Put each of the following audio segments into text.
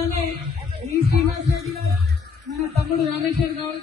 అట్లానే ఈ శ్రీనివాస్ రెడ్డి గారు, మన తమ్ముడు రామేశ్వర్ గౌడ్,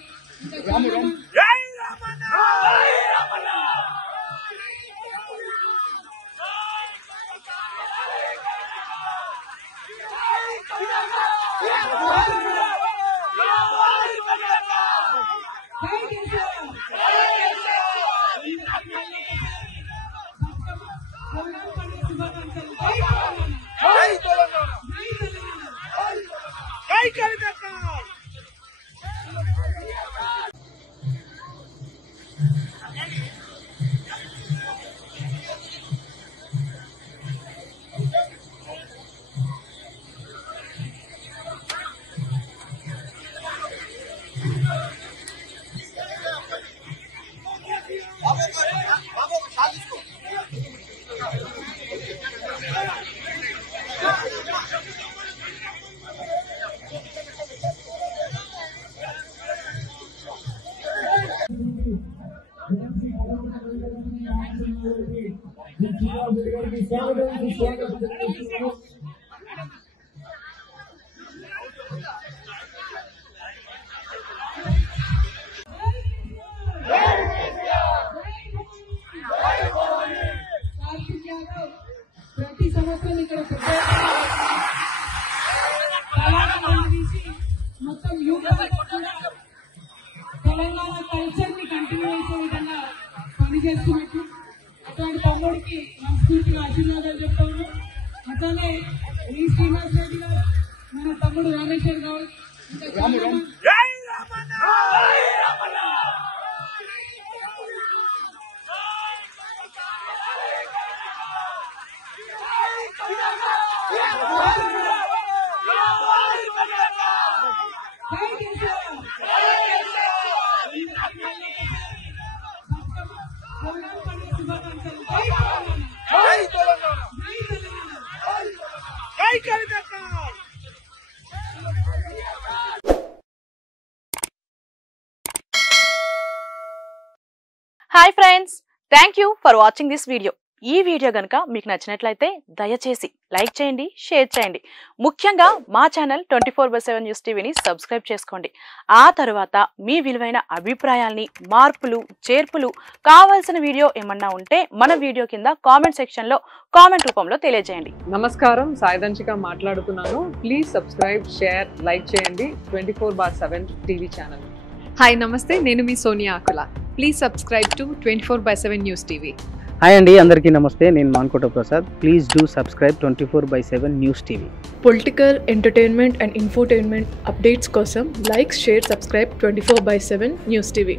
ప్రతి సంవత్సరం ఇక్కడ మొత్తం తెలంగాణ కల్చర్ ని కంటిన్యూ చేసే విధంగా పనిచేస్తున్నట్టు అట్లాంటి తమ్ముడికి మనస్ఫూర్తిగా ఆశీర్వాదాలు చెప్తాను. అట్లానే ఈ శ్రీనివాస్ రెడ్డి గారు, మన తమ్ముడు Rameshwar Goud, hi friends, thank you for watching this video. ఈ వీడియో కనుక మీకు నచ్చినట్లయితే దయచేసి లైక్ చేయండి, షేర్ చేయండి. ముఖ్యంగా మా ఛానల్ 24/7 న్యూస్ టీవీని సబ్స్క్రైబ్ చేసుకోండి. ఆ తర్వాత మీ విలువైన అభిప్రాయాల్ని, మార్పులు, చేర్పులు, కావాల్సిన వీడియో ఏమన్నా ఉంటే మన వీడియో కింద కామెంట్ సెక్షన్లో కామెంట్ రూపంలో తెలియజేయండి. నమస్కారం, సాయిదంచిక మాట్లాడుతున్నాను. ప్లీజ్ సబ్స్క్రైబ్, షేర్, లైక్ చేయండి 24/7 టీవీ ఛానల్. హాయ్ నమస్తే, నేను మీ Sonia Akula. Please subscribe to 24/7 news TV. Hi అండి, అందరికీ నమస్తే. నేను Mankota Prasad. Please do subscribe 24/7 news TV. Political, entertainment and infotainment updates కోసం like, share, subscribe 24/7 news TV.